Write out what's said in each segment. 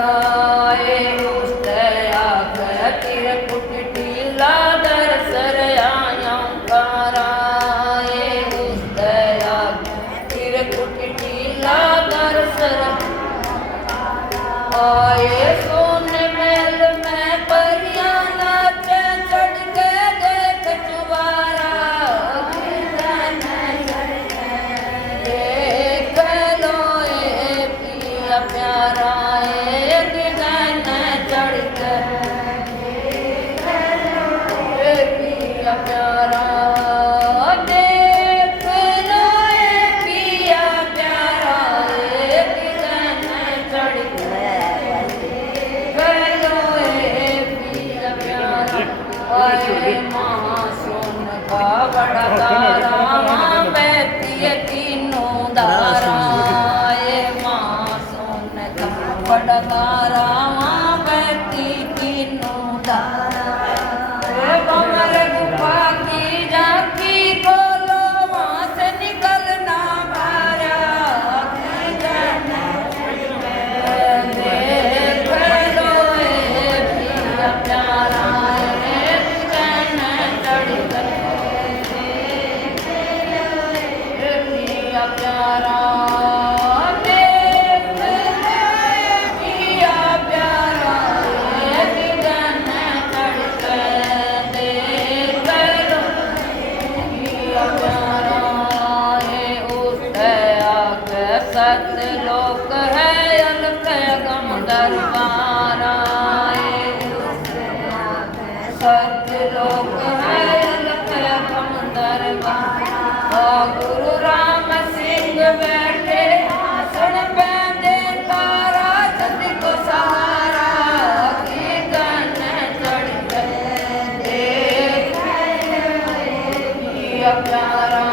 आए उस्तया तिर कुटी लादर सरयाया कराए उस्तया तिर कुटी लादर सर आए सोन महल में परिया नाचे चढ़ के देख चुबारा देख लो ए पिया प्यारा चढ़ के पिया प्यारा देख लो पिया प्यारा चढ़ के लो पिया प्यारा अरे माँ सोन का बड़ा तारा माँ बैठी तीनों दारा माँ सोन का बड़ा तारा माँ बैठी तीनों दारा कमर गुफा की झांकी खोलो वहाँ से निकलना भारा देख लो पिया प्यारा चढ़ पिया प्यारा देख लो पिया प्यारा चढ़ देख लो पिया प्यारा सतलोक है अलख गम दरबारा सतलोक है अलख गम दरबारा गुरु राम सिंह बैठे आसन पे देखा चंद को सहारा की गन चढ़ देख पिया प्यारा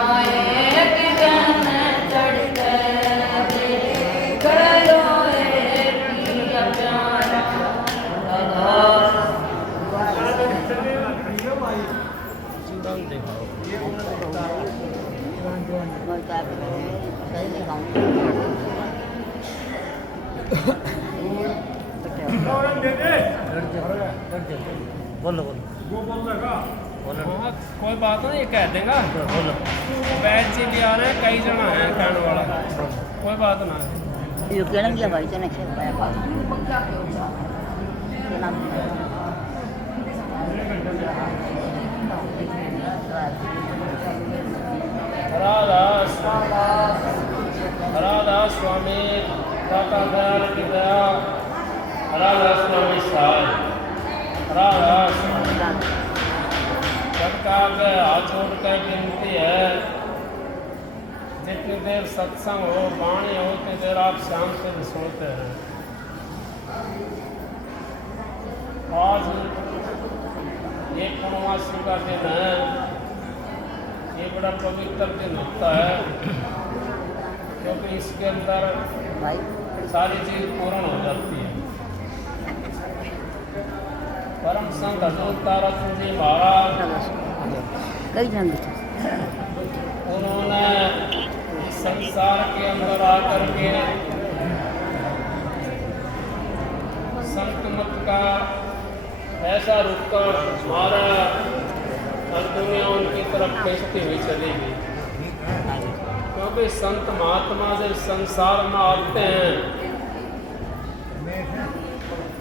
बोलो बोलो वो बोल देगा बोलो हाँ, कोई बात नहीं कह देगा बोलो बैच ही लिया रहे कई जना है कहने वाला कोई बात ना ये कहना क्या भाई चने खेल पाया पास हरादास स्वामी काका दयाल की दया हरादास स्वामी साहब हरादास सबका आगे हाथ जोड़ कर विनती है जितनी देर सत्संग हो वाणी हो उतनी देर आप शाम से भी सुनते हैं आज ये पूर्णमासी का दिन है ये बड़ा पवित्र दिन होता है क्योंकि इसके अंदर सारी चीज पूर्ण हो जाती है परम संत हजूर तारा सिंह जी महाराज कई जन उन्होंने संसार के अंदर आकर के संत मत का ऐसा रूप का मारा और दुनिया उनकी तरफ खींचती हुई चली गई क्योंकि संत महात्मा जब संसार में आते हैं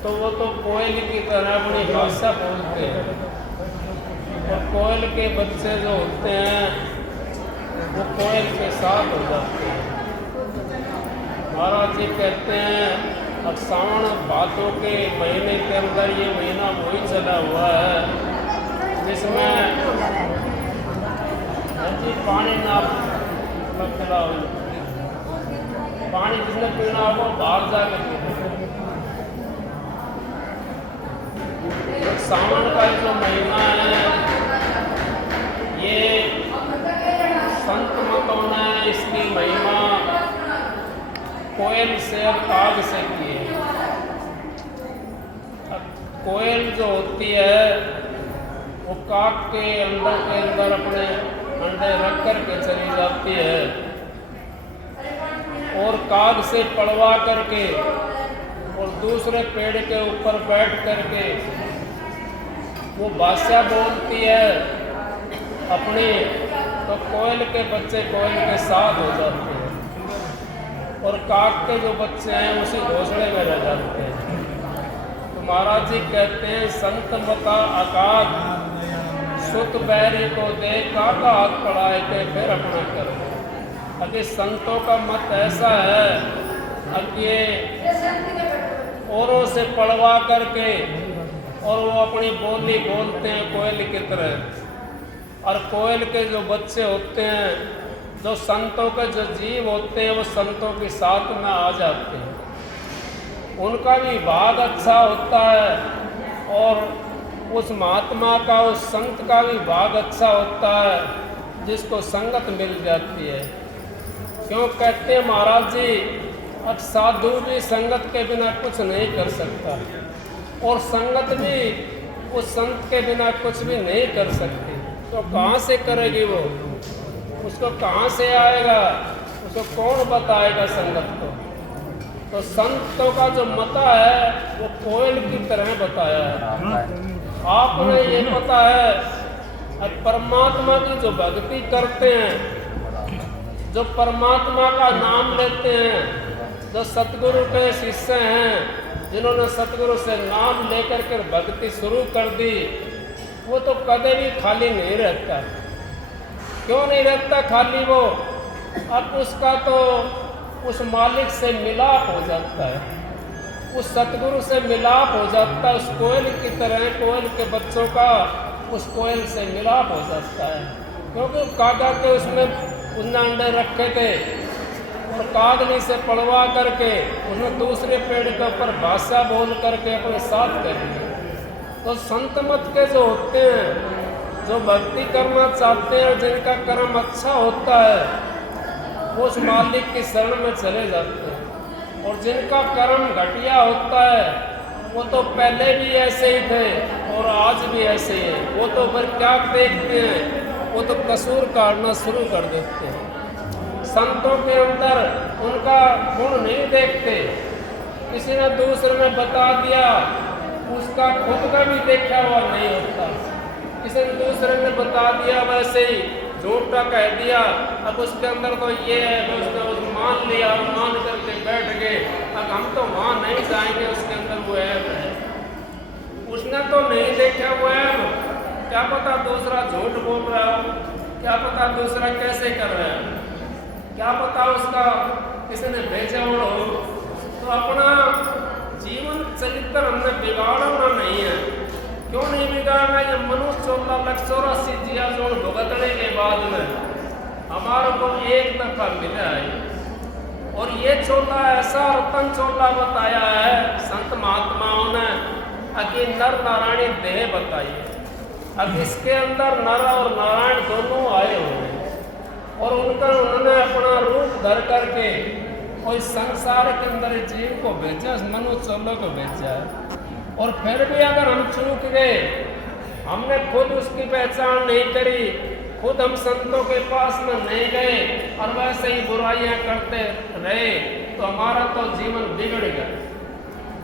तो वो तो कोयल की तरह अपनी भाषा बोलते हैं और कोयल के बच्चे जो होते हैं वो कोयल के साथ हो जाते हैं महाराज जी कहते हैं अब सावन भादों के महीने के अंदर ये महीना वही चला हुआ है जिसमें जी पानी ना पिला पानी जिसने पीना हो वो बाहर जाकर सावन का जो महीना है ये संत मतों ने इसकी महिमा कोयल से और काग से की है। कोयल जो होती है वो काग के अंदर अपने अंडे रख कर के चली जाती है और काग से पड़वा करके और दूसरे पेड़ के ऊपर बैठ करके वो भाषा बोलती है अपनी, तो कोयल के बच्चे कोयल के साथ हो जाते हैं और काक के जो बच्चे हैं उसी घोंसले में रह जाते हैं। तो महाराज जी कहते हैं संत मता आकाश सुत बैरी को दे काका हाथ पढ़ाए के फिर अपना करो। अभी संतों का मत ऐसा है अब ये औरों से पढ़वा करके और वो अपनी बोली बोलते हैं कोयल की तरह, और कोयल के जो बच्चे होते हैं, जो संतों के जो जीव होते हैं, वो संतों के साथ में आ जाते हैं। उनका भी भाग अच्छा होता है और उस महात्मा का, उस संत का भी भाग अच्छा होता है जिसको संगत मिल जाती है। क्यों कहते हैं महाराज जी, अब साधु भी संगत के बिना कुछ नहीं कर सकता और संगत भी उस संत के बिना कुछ भी नहीं कर सकती। तो कहाँ से करेगी वो, उसको कहाँ से आएगा, उसको कौन बताएगा संगत को। तो संतों का जो मता है वो कोयल की तरह बताया है। आपने ये पता है अब परमात्मा की जो भक्ति करते हैं, जो परमात्मा का नाम लेते हैं, जो सतगुरु के शिष्य हैं, जिन्होंने सतगुरु से नाम लेकर के भक्ति शुरू कर दी, वो तो कभी भी खाली नहीं रहता। क्यों नहीं रहता खाली वो? अब उसका तो उस मालिक से मिलाप हो जाता है, उस सतगुरु से मिलाप हो जाता है। उस कोयल की तरह कोयल के बच्चों का उस कोयल से मिलाप हो जाता है। क्योंकि कागा के उसने अंडे रखे थे और कागनी से पड़वा करके उसने दूसरे पेड़ के ऊपर भाषा बोल करके अपने साथ कर लिया। तो संत मत के जो होते हैं, जो भक्ति करना चाहते हैं, जिनका कर्म अच्छा होता है, वो उस मालिक की शरण में चले जाते हैं। और जिनका कर्म घटिया होता है, वो तो पहले भी ऐसे ही थे और आज भी ऐसे ही है। वो तो फिर क्या देखते हैं, वो तो कसूर काटना शुरू कर देते हैं। संतों के अंदर उनका गुण नहीं देखते। किसी ने दूसरे ने बता दिया, उसका खुद का भी देखा हुआ नहीं होता। किसी ने दूसरे ने बता दिया, वैसे ही झूठा कह दिया, अब उसके अंदर तो ये है, उसने मान लिया और मान करके बैठ गए, अब हम तो वहाँ नहीं जाएंगे, उसके अंदर वो है। उसने तो नहीं देखा वो है, क्या पता दूसरा झूठ बोल रहा हो, क्या पता दूसरा कैसे कर रहा है, क्या पता उसका किसी ने भेजा हो। तो अपना जीवन चरित्र हमने बिगाड़ना नहीं है। क्यों नहीं बिगाड़ना? ये मनुष्य 14,84 जिया जोड़ भुगतने के बाद में हमारे को एक दफा मिला है। और ये चोला ऐसा रतन चोला बताया है संत महात्माओं ने, कि नर नारायणी देह बताई है। अब इसके अंदर नर और नारायण दोनों आए हुए हैं और उन्होंने अपना रूप धर करके कोई संसार के अंदर जीव को भेजा, मनुष्य चोलों को भेजा है। और फिर भी अगर हम चूक गए, हमने खुद उसकी पहचान नहीं करी, खुद हम संतों के पास में नहीं गए और वैसे ही बुराइयां करते रहे, तो हमारा तो जीवन बिगड़ गया।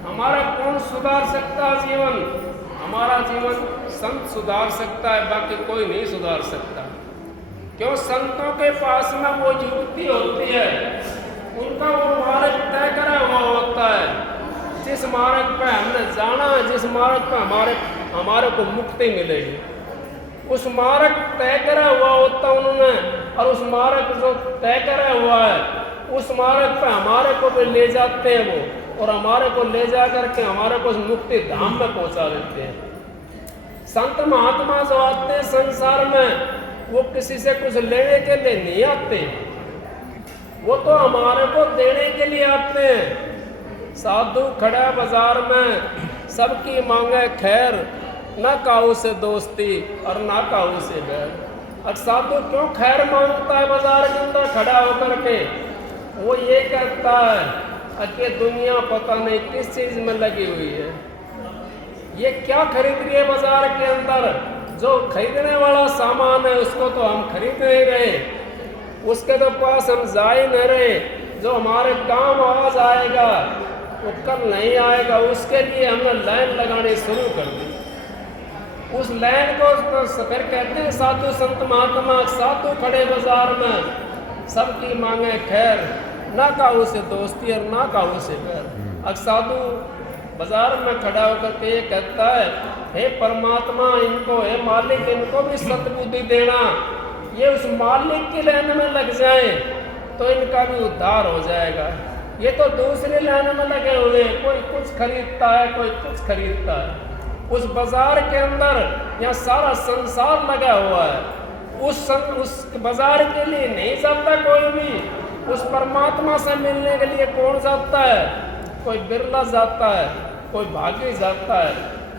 हमारा कौन सुधार सकता है जीवन? हमारा जीवन संत सुधार सकता है, बाकी कोई नहीं सुधार सकता। क्यों? संतों के पास में वो युक्ति होती है, उनका वो मार्ग तय करा हुआ होता है। जिस मार्ग पे हमने जाना है, जिस मार्ग पे हमारे को मुक्ति मिलेगी, उस मार्ग तय करा हुआ होता उन्होंने। और उस मार्ग जो तय करा हुआ है, उस मार्ग पे हमारे को भी ले जाते हैं वो, और हमारे को ले जा करके हमारे को मुक्ति धाम में पहुंचा देते हैं। संत महात्मा जो आते हैं संसार में, वो किसी से कुछ लेने के लिए नहीं आते, वो तो हमारे को देने के लिए आते हैं। साधु खड़ा बाजार में, सबकी मांगे खैर, ना काऊ से दोस्ती और ना काऊ से बैर। अब साधु क्यों खैर मांगता है बाजार के अंदर खड़ा होकर के? वो ये कहता है कि दुनिया पता नहीं किस चीज में लगी हुई है, ये क्या खरीद रही है बाजार के अंदर। जो खरीदने वाला सामान है उसको तो हम खरीद नहीं रहे, उसके तो पास हम जा ही नहीं रहे। जो हमारे काम आ जाएगा वो कल नहीं आएगा। उसके लिए हमने लाइन लगानी शुरू कर दी। उस लाइन को फिर कहते हैं साधु संत महात्मा, साधु खड़े बाजार में सबकी मांगे खैर, ना काहू से दोस्ती और ना काहू से बैर। अब साधु बाजार में खड़ा होकर के ये कहता है, हे परमात्मा, इनको, हे मालिक, इनको भी सद्बुद्धि देना, ये उस मालिक की लाइन में लग जाए तो इनका भी उद्धार हो जाएगा। ये तो दूसरी लाइन में लगे हुए, कोई कुछ खरीदता है, कोई कुछ खरीदता है। उस बाजार के अंदर यहाँ सारा संसार लगा हुआ है। उस बाजार के लिए नहीं जाता कोई भी। उस परमात्मा से मिलने के लिए कौन जाता है? कोई बिरला जाता है, कोई भागी जाता है,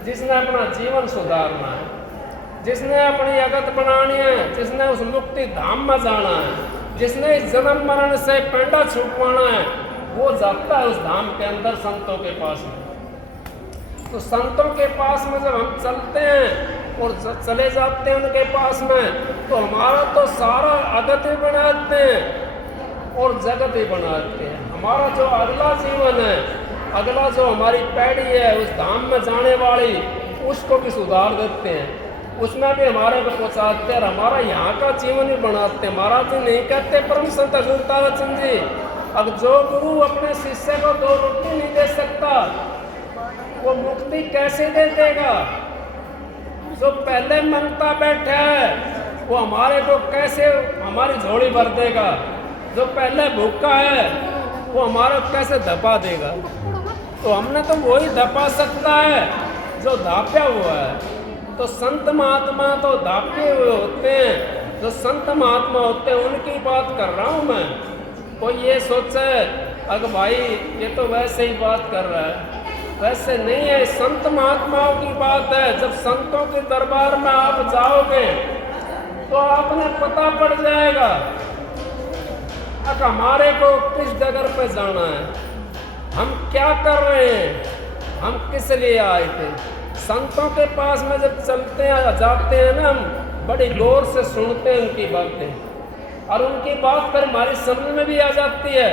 जिसने अपना जीवन सुधारना है, जिसने अपनी अगत बनानी है, जिसने उस मुक्ति धाम में जाना है, जिसने इस जन्म मरण से पेंडा छुटवाना है, वो जाता है उस धाम के अंदर संतों के पास में। तो संतों के पास में जब हम चलते हैं और चले जाते हैं उनके पास में, तो हमारा तो सारा अगत ही बनाते हैं और जगत ही बनाते हैं। हमारा जो अगला जीवन है, अगला जो हमारी पीढ़ी है उस धाम में जाने वाली, उसको भी सुधार देते हैं, उसमें भी हमारे को पहुँचाते हैं और हमारा यहाँ का जीवन ही बनाते हैं। महाराज जी नहीं कहते परम संत अजूता चंद जी, अब जो गुरु अपने शिष्य को 2 रोटी नहीं दे सकता, वो मुक्ति कैसे दे देगा? जो पहले मांगता बैठा है वो हमारे को कैसे हमारी झोली भर देगा? जो पहले भूखा है वो हमारे को कैसे धपा देगा? तो हमने तो वही धपा सकता है जो धाप्या हुआ है। तो संत महात्मा तो धापे हुए होते हैं। जो संत महात्मा होते हैं उनकी बात कर रहा हूँ मैं। कोई ये सोचे अगर भाई ये तो वैसे ही बात कर रहा है, वैसे नहीं है। संत महात्माओं की बात है। जब संतों के दरबार में आप जाओगे तो आपने पता पड़ जाएगा अब हमारे को किस जगह पे जाना है, हम क्या कर रहे हैं, हम किस लिए आए थे। संतों के पास में जब चलते हैं जाते हैं ना, हम बड़ी गौर से सुनते हैं उनकी बातें और उनकी बात पर हमारी समझ में भी आ जाती है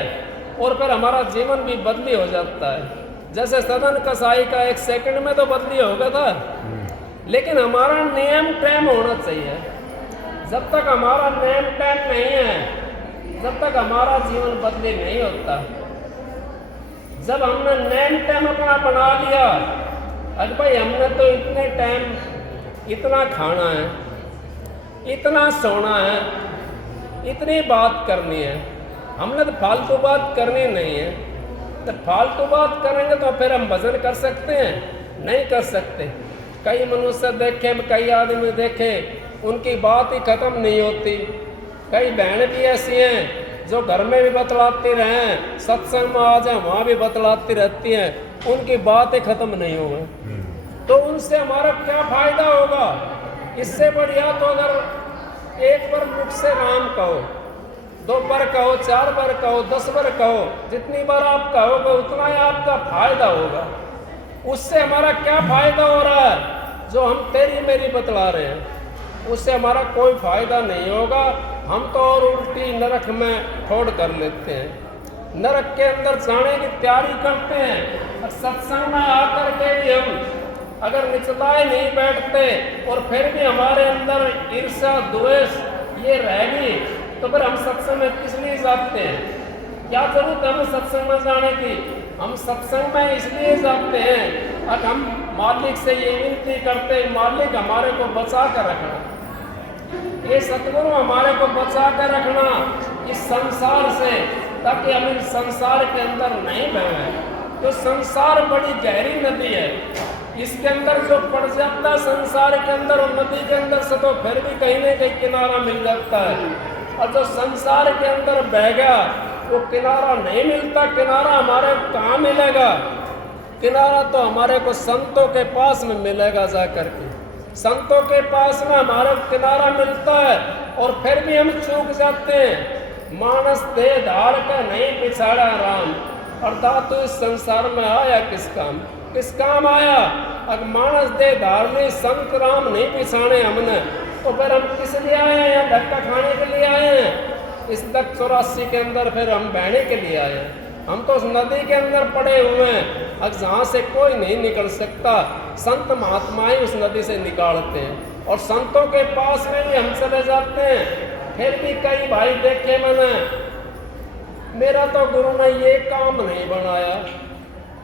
और फिर हमारा जीवन भी बदली हो जाता है। जैसे सदन कसाई का 1 सेकंड में तो बदली हो गया था, लेकिन हमारा नेम टाइम होना चाहिए। जब तक हमारा नेम टाइम नहीं है, जब तक हमारा जीवन बदली नहीं होता। जब हमने नेम टाइम अपना बना लिया, अरे भाई हमने तो इतने टाइम इतना खाना है, इतना सोना है, इतनी बात करनी है, हमने तो फालतू बात करनी नहीं है। तो फालतू बात करेंगे तो फिर हम भजन कर सकते हैं? नहीं कर सकते। कई मनुष्य देखे, कई आदमी देखे, उनकी बात ही खत्म नहीं होती। कई बहनें भी ऐसी हैं जो घर में भी बतलाती रहें, सत्संग में आ जाए वहाँ भी बतलाती रहती हैं, उनकी बातें खत्म नहीं होंगी। तो उनसे हमारा क्या फायदा होगा? इससे बढ़िया तो अगर एक बार मुख से राम कहो, 2 बार कहो, 4 बार कहो, 10 बार कहो, जितनी बार आप कहोगे उतना ही आपका फायदा होगा। उससे हमारा क्या फायदा हो रहा है जो हम तेरी मेरी बतला रहे हैं? उससे हमारा कोई फायदा नहीं होगा। हम तो और उल्टी नरक में ठोड़ कर लेते हैं, नरक के अंदर जाने की तैयारी करते हैं। सत्संग में आकर के भी हम अगर निचलाए नहीं बैठते और फिर भी हमारे अंदर ईर्ष्या द्वेष ये रहेगी, तो फिर हम सत्संग में किस लिए जाते हैं? क्या जरूरत है हमें सत्संग में जाने की? हम सत्संग में इसलिए जाते हैं अगर हम मालिक से ये विनती करते हैं, मालिक हमारे को बचा कर रखना, ये सतगुरु हमारे को बचा कर रखना इस संसार से, ताकि हम इस संसार के अंदर नहीं बहें। तो संसार बड़ी गहरी नदी है, इसके अंदर जो पड़ जाता है संसार के अंदर, और नदी के अंदर से तो फिर भी कहीं ना कहीं किनारा मिल जाता है। और जो संसार के अंदर बह गया वो किनारा नहीं मिलता। किनारा हमारे कहाँ मिलेगा? किनारा तो हमारे को संतों के पास में मिलेगा जा करके। संतों के पास में हमारा किनारा मिलता है और फिर भी हम चूक जाते हैं। मानस देह धार का नहीं पिछाड़ा राम, अर्थात तो इस संसार में आया किस काम? किस काम आया? अगर मानस देह धारने संत राम नहीं पिछाड़े हमने, तो फिर हम किस लिए आए हैं? यहाँ धक्का खाने के लिए आए हैं? इस तक 84 के अंदर फिर हम बहने के लिए आए हैं। हम तो उस नदी के अंदर पड़े हुए हैं, अब जहाँ से कोई नहीं निकल सकता। संत महात्मा ही उस नदी से निकालते हैं और संतों के पास में भी हम चले जाते हैं। फिर भी कई भाई देखे मैंने, मेरा तो गुरु ने ये काम नहीं बनाया,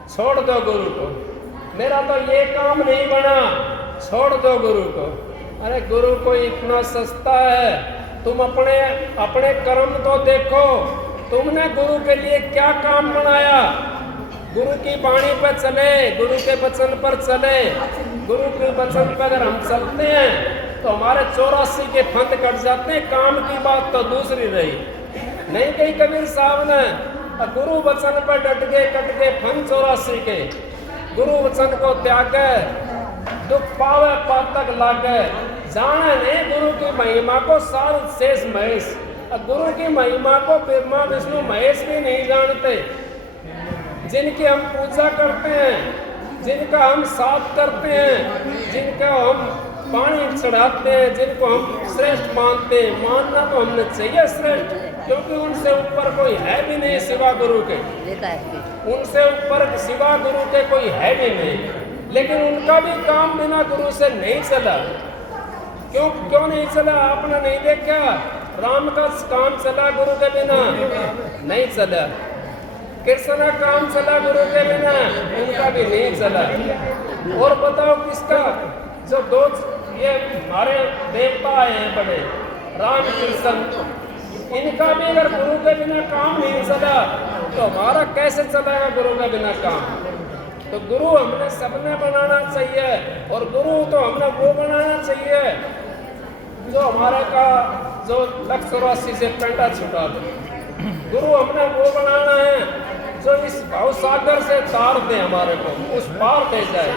छोड़ दो गुरु को। मेरा तो ये काम नहीं बना, छोड़ दो गुरु को। अरे गुरु कोई इतना सस्ता है, तुम अपने अपने कर्म तो देखो, तुमने गुरु के लिए क्या काम बनाया। गुरु की वाणी पर चले, गुरु के वचन पर चले, गुरु के वचन पर अगर हम चलते हैं तो हमारे 84 के फंद कट जाते हैं। काम की बात तो दूसरी रही। नहीं कही कबीर साहब ने, गुरु वचन पर डट गए, कट गए फंद 84 के। गुरु वचन को त्याग, दुख पावे पातक लागे, जाने नहीं गुरु की महिमा को सार शेष महेश। गुरु की महिमा को ब्रह्मा विष्णु महेश भी नहीं जानते। जिनकी हम पूजा करते हैं, जिनका हम साथ करते हैं, जिनका हम पानी चढ़ाते हैं, जिनको हम श्रेष्ठ मानते हैं, मानना तो हमने चाहिए श्रेष्ठ, क्योंकि उनसे ऊपर कोई है भी नहीं सिवा गुरु के। उनसे ऊपर सिवा गुरु के कोई है भी नहीं। लेकिन उनका भी काम बिना गुरु से नहीं चला। क्यों नहीं चला? आपने नहीं देखा? राम का काम चला गुरु के बिना? नहीं चला। कृष्ण का काम चला गुरु के बिना? उनका भी नहीं चला। और बताओ किसका? जो दो ये हमारे देवता आए हैं बड़े, राम कृष्ण, इनका भी अगर गुरु के बिना काम नहीं चला तो हमारा कैसे चलेगा गुरु के बिना काम? तो गुरु हमने सबने बनाना चाहिए, और गुरु तो हमने वो बनाना चाहिए जो हमारे का जो 184 से पेंटा छुटा दे। गुरु हमने वो बनाना है जो इस भाव सागर से तार दे, हमारे को उस पार ले जाए,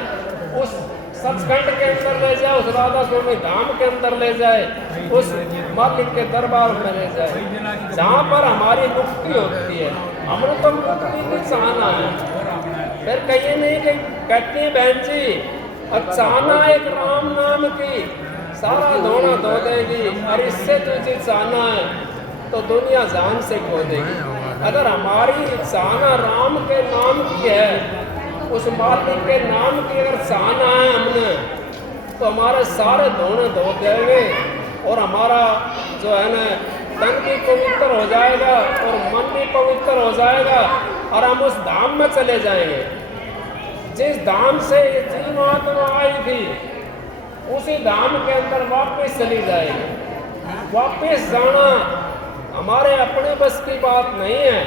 उस सचखंड के अंदर ले जाए, उस राधा स्वामी धाम के अंदर ले जाए, उस मालिक के दरबार में ले जाए, जहाँ पर हमारी मुक्ति होती है। हमने तो मुक्ति भी चाहना है। फिर कहिए नहीं कि कहती बहन जी, अब चाहना एक राम नाम की सारा धोना धो देगी, और इससे तुझे चाहना है तो दुनिया जान से खो देगी। अगर हमारी चाहना राम के नाम की है, उस मालिक के नाम की अगर चाहना है हमने, तो हमारे सारे धोने धो देंगे, और हमारा जो है ना तन भी पवित्र हो जाएगा और मन भी पवित्र हो जाएगा, और हम उस धाम में चले जाएंगे जिस धाम से जीवात्मा आई थी। उसी धाम के अंदर वापस चली जाएगी। वापस जाना हमारे अपने बस की बात नहीं है,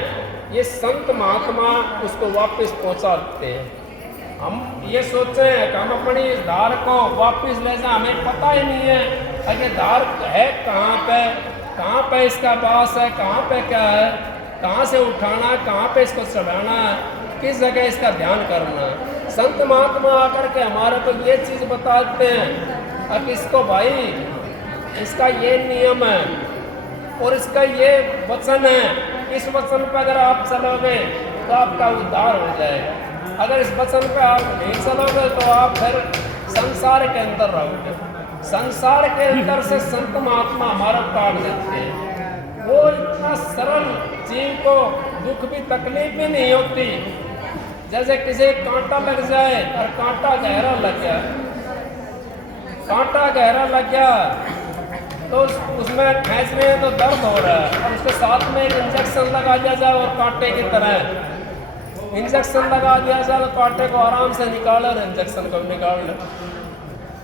ये संत महात्मा उसको वापस पहुंचाते हैं। हम ये सोचते हैं कि हम अपनी इस धार को वापस ले जाए, हमें पता ही नहीं है अगर धार है कहाँ पे इसका बास है, कहाँ पे क्या है, कहाँ से उठाना है, कहाँ पे इसको चढ़ाना है, किस जगह इसका ध्यान करना है। संत महात्मा आकर के हमारे को ये चीज़ बताते हैं, अब इसको भाई इसका ये नियम है और इसका ये वचन है, इस वचन पर अगर आप चलोगे तो आपका उद्धार हो जाएगा। अगर इस वचन पर आप नहीं चलोगे तो आप फिर संसार के अंदर रहोगे। संसार के अंदर से संत महात्मा हमारा काट देते हैं। वो इतना सरल जीव को दुख भी तकलीफ भी नहीं होती। जैसे किसी कांटा लग जाए और कांटा गहरा लग गया, कांटा गहरा लग गया तो उसमें खींचने में तो दर्द हो रहा है, और उसके साथ में एक इंजेक्शन लगा दिया जाए और कांटे की तरह इंजेक्शन लगा दिया जाए तो कांटे को आराम से निकाल और इंजेक्शन को निकाल ले।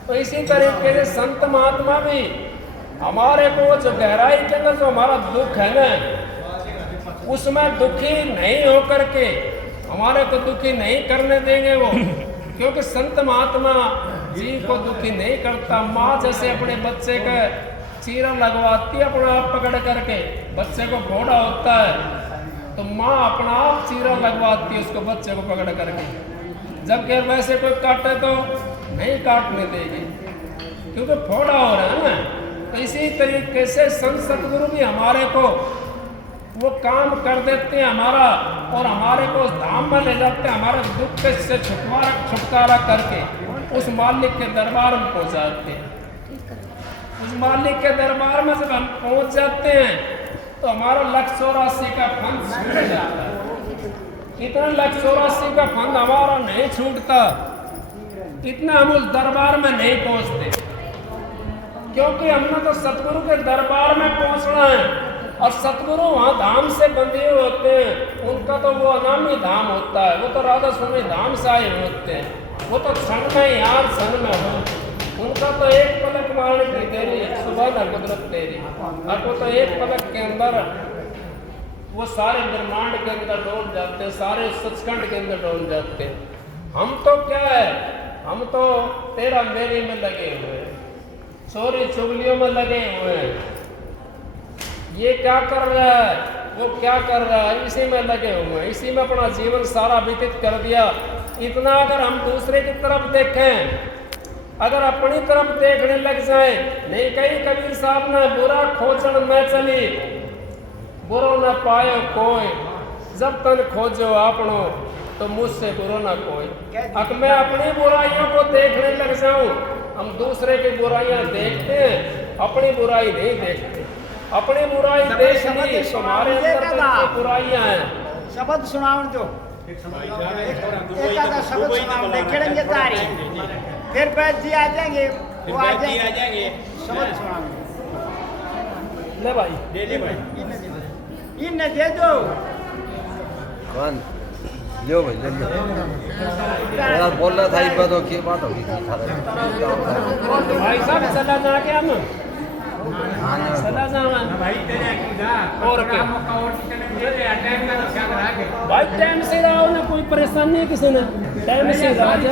तो इसी तरीके से संत महात्मा भी हमारे को जो गहराई के अंदर जो हमारा दुख है ना, उसमें दुखी नहीं होकर के हमारे को दुखी नहीं करने देंगे वो, क्योंकि संत महात्मा जीव को दुखी नहीं करता। माँ जैसे अपने बच्चे का चीरा लगवाती है अपना आप पकड़ करके, बच्चे को घोड़ा होता है तो माँ अपना आप चीरा लगवाती है उसको बच्चे को पकड़ करके, जबकि वैसे कोई काटे तो नहीं काटने देगी क्योंकि फोड़ा हो रहा है ना। तो इसी तरीके से संत सतगुरु भी हमारे को वो काम कर देते हैं हमारा, और हमारे को उस धाम में ले जाते हैं, हमारे दुख से छुटकारा करके उस मालिक के दरबार में पहुंचाते हैं। उस मालिक के दरबार में जब हम पहुंच जाते हैं तो हमारा 184 का फंद छूट जाता है। इतना 184 का फंड हमारा नहीं छूटता, इतना हम उस दरबार में नहीं पहुंचते, क्योंकि हमने तो सतगुरु के दरबार में पहुंचना है। और सतगुरु वहाँ धाम से बंधे होते हैं, उनका तो वो अनामी धाम होता है, वो तो राधा स्वामी धाम से आए होते हैं, वो तो क्षण में यार क्षण में हो, उनका तो एक पलक मारने की देरी, सुबह न कुदरत तेरी, और वो तो एक पलक के अंदर वो सारे ब्रह्मांड के अंदर डोल जाते हैं, सारे सचखंड के अंदर डोल जाते हैं। हम तो क्या है, हम तो तेरा मेरे में लगे हुए हैं, चोरी चुगलियों में लगे हुए हैं, ये क्या कर रहा है, वो क्या कर रहा है, इसी में लगे हुए हैं, इसी में अपना जीवन सारा व्यतीत कर दिया। इतना अगर हम दूसरे की तरफ देखें, अगर अपनी तरफ देखने लग जाएं, नहीं कही कबीर साहब ने, बुरा खोजन में चली बुरो न पायो कोई, जब तन खोजो आपनो तो मुझसे बुरो ना कोई। अगर मैं अपनी बुराइयों को देखने लग जाऊं, हम दूसरे की बुराइयां देखते हैं, अपनी बुराई नहीं देखते। अपनी बुराई देखनी तुम्हारे अंदर तो बुराइयां हैं। शब्द सुनाओ जो एक आधा शब्द सुनाओ, देखेंगे तारी, फिर बैठ जी आ जाएंगे, वो आ जाएंगे, शब्द सुनाओ। ले भाई, दे भाई, इन्हें दे दो। कौन लो भाई, ले लो यार, बोल रहा था इस बात की बात होगी भाई साहब चला जा के हम चला जाना भाई तेरे की जा और क्या टाइम का ख्याल रख भाई, टाइम से रहो ना, कोई परेशानी नहीं किसी ने, टाइम से रहो।